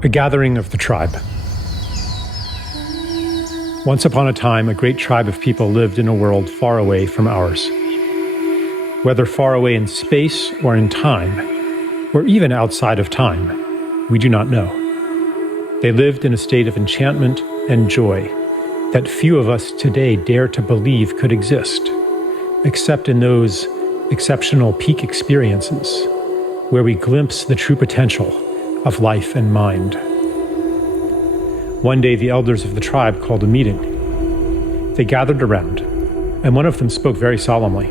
A gathering of the tribe. Once upon a time, a great tribe of people lived in a world far away from ours. Whether far away in space or in time, or even outside of time, we do not know. They lived in a state of enchantment and joy that few of us today dare to believe could exist, except in those exceptional peak experiences where we glimpse the true potential of life and mind. One day, the elders of the tribe called a meeting. They gathered around, and one of them spoke very solemnly.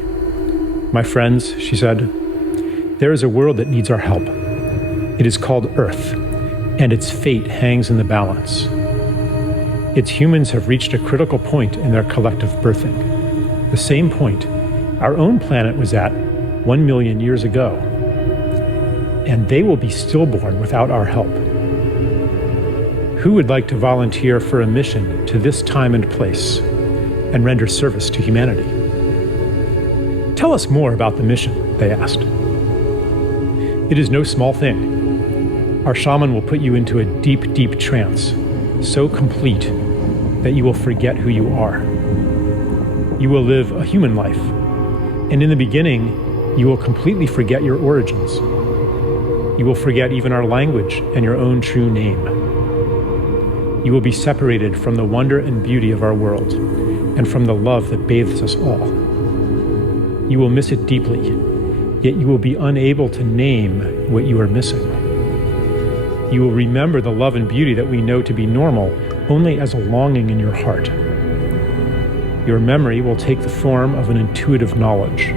"My friends," she said, "there is a world that needs our help. It is called Earth, and its fate hangs in the balance. Its humans have reached a critical point in their collective birthing, the same point our own planet was at 1 million years ago. And they will be stillborn without our help. Who would like to volunteer for a mission to this time and place and render service to humanity?" "Tell us more about the mission," they asked. "It is no small thing. Our shaman will put you into a deep, deep trance, so complete that you will forget who you are. You will live a human life, and in the beginning, you will completely forget your origins. You will forget even our language and your own true name. You will be separated from the wonder and beauty of our world and from the love that bathes us all. You will miss it deeply, yet you will be unable to name what you are missing. You will remember the love and beauty that we know to be normal only as a longing in your heart. Your memory will take the form of an intuitive knowledge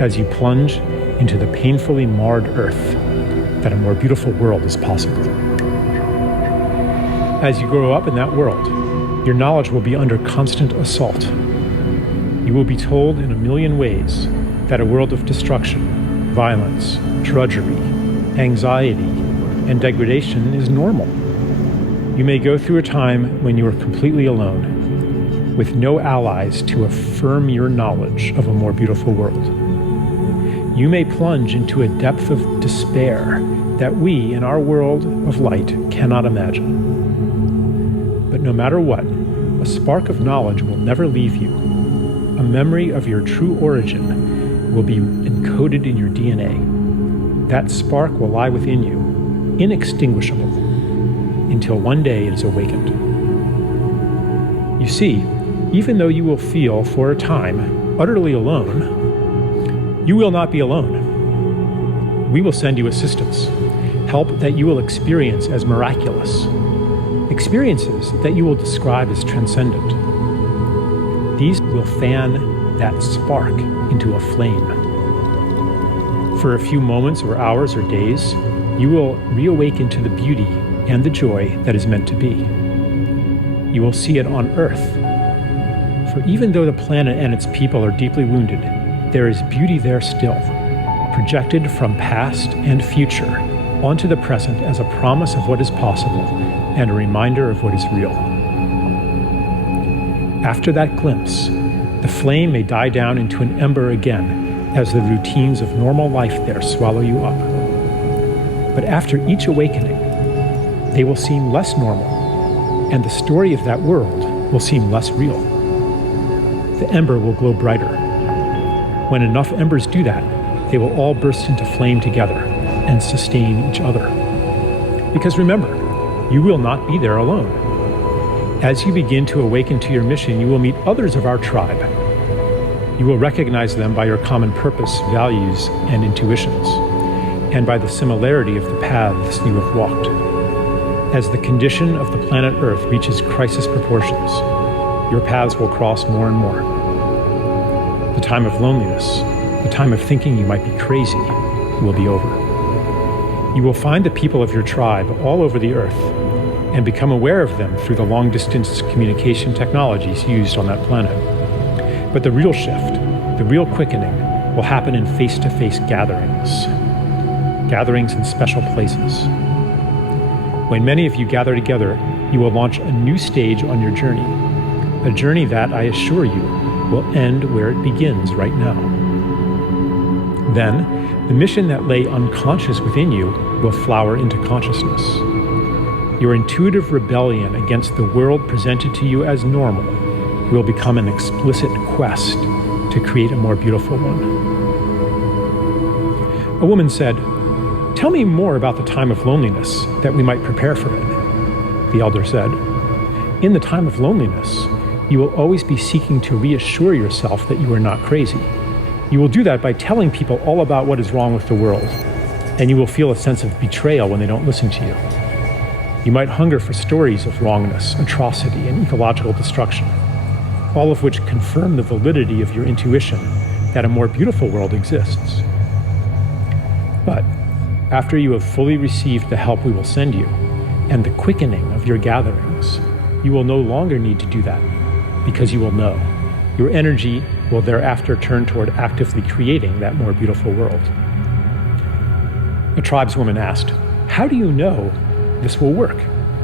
as you plunge into the painfully marred earth that a more beautiful world is possible. As you grow up in that world, your knowledge will be under constant assault. You will be told in a million ways that a world of destruction, violence, drudgery, anxiety, and degradation is normal. You may go through a time when you are completely alone, with no allies to affirm your knowledge of a more beautiful world. You may plunge into a depth of despair that we, in our world of light, cannot imagine. But no matter what, a spark of knowledge will never leave you. A memory of your true origin will be encoded in your DNA. That spark will lie within you, inextinguishable, until one day it is awakened. You see, even though you will feel, for a time, utterly alone, you will not be alone. We will send you assistance, help that you will experience as miraculous, experiences that you will describe as transcendent. These will fan that spark into a flame. For a few moments or hours or days, you will reawaken to the beauty and the joy that is meant to be. You will see it on Earth. For even though the planet and its people are deeply wounded, there is beauty there still, projected from past and future onto the present as a promise of what is possible and a reminder of what is real. After that glimpse, the flame may die down into an ember again as the routines of normal life there swallow you up. But after each awakening, they will seem less normal, and the story of that world will seem less real. The ember will glow brighter. When enough embers do that, they will all burst into flame together and sustain each other. Because remember, you will not be there alone. As you begin to awaken to your mission, you will meet others of our tribe. You will recognize them by your common purpose, values, and intuitions, and by the similarity of the paths you have walked. As the condition of the planet Earth reaches crisis proportions, your paths will cross more and more. The time of loneliness, the time of thinking you might be crazy, will be over. You will find the people of your tribe all over the Earth and become aware of them through the long-distance communication technologies used on that planet. But the real shift, the real quickening, will happen in face-to-face gatherings in special places. When many of you gather together, you will launch a new stage on your journey, a journey that, I assure you, will end where it begins right now. Then, the mission that lay unconscious within you will flower into consciousness. Your intuitive rebellion against the world presented to you as normal will become an explicit quest to create a more beautiful one. A woman said, "Tell me more about the time of loneliness that we might prepare for it." The elder said, "In the time of loneliness, you will always be seeking to reassure yourself that you are not crazy. You will do that by telling people all about what is wrong with the world, and you will feel a sense of betrayal when they don't listen to you. You might hunger for stories of wrongness, atrocity, and ecological destruction, all of which confirm the validity of your intuition that a more beautiful world exists. But after you have fully received the help we will send you, and the quickening of your gatherings, you will no longer need to do that, because you will know. Your energy will thereafter turn toward actively creating that more beautiful world." A tribeswoman asked, "How do you know this will work?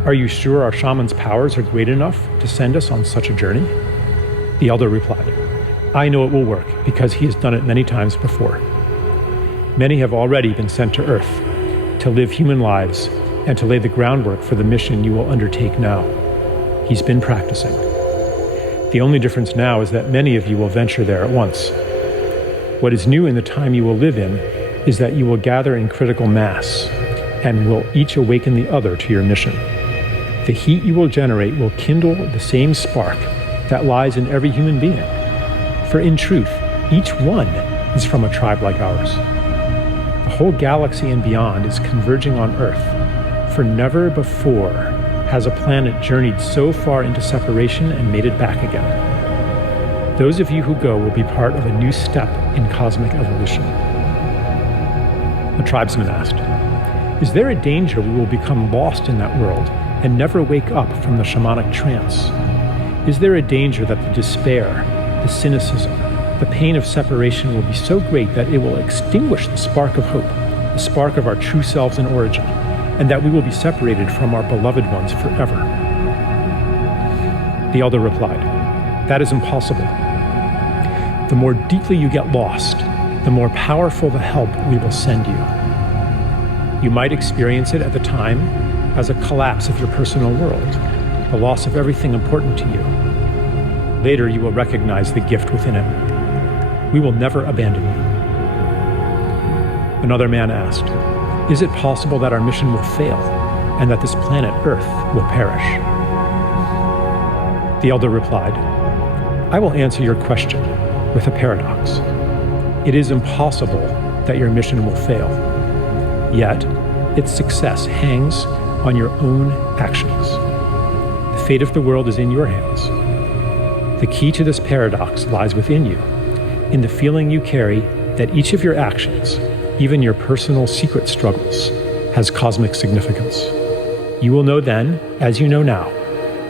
Are you sure our shaman's powers are great enough to send us on such a journey?" The elder replied, "I know it will work because he has done it many times before. Many have already been sent to Earth to live human lives and to lay the groundwork for the mission you will undertake now. He's been practicing. The only difference now is that many of you will venture there at once. What is new in the time you will live in is that you will gather in critical mass and will each awaken the other to your mission. The heat you will generate will kindle the same spark that lies in every human being. For in truth, each one is from a tribe like ours. The whole galaxy and beyond is converging on Earth, for never before has a planet journeyed so far into separation and made it back again. Those of you who go will be part of a new step in cosmic evolution." A tribesman asked, "Is there a danger we will become lost in that world and never wake up from the shamanic trance? Is there a danger that the despair, the cynicism, the pain of separation will be so great that it will extinguish the spark of hope, the spark of our true selves in origin, and that we will be separated from our beloved ones forever?" The elder replied, "That is impossible. The more deeply you get lost, the more powerful the help we will send you. You might experience it at the time as a collapse of your personal world, the loss of everything important to you. Later, you will recognize the gift within it. We will never abandon you." Another man asked, "Is it possible that our mission will fail and that this planet Earth will perish?" The elder replied, "I will answer your question with a paradox. It is impossible that your mission will fail, yet its success hangs on your own actions. The fate of the world is in your hands. The key to this paradox lies within you, in the feeling you carry that each of your actions, even your personal secret struggles, has cosmic significance. You will know then, as you know now,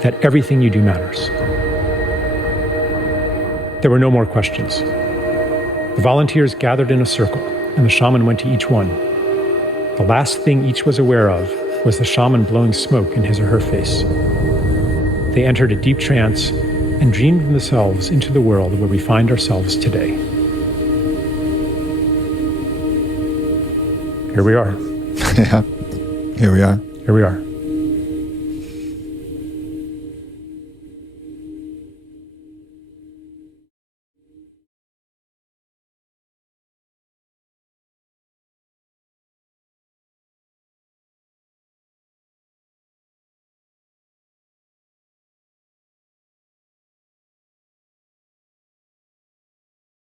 that everything you do matters." There were no more questions. The volunteers gathered in a circle, and the shaman went to each one. The last thing each was aware of was the shaman blowing smoke in his or her face. They entered a deep trance and dreamed themselves into the world where we find ourselves today. Here we are. Yeah, here we are. Here we are.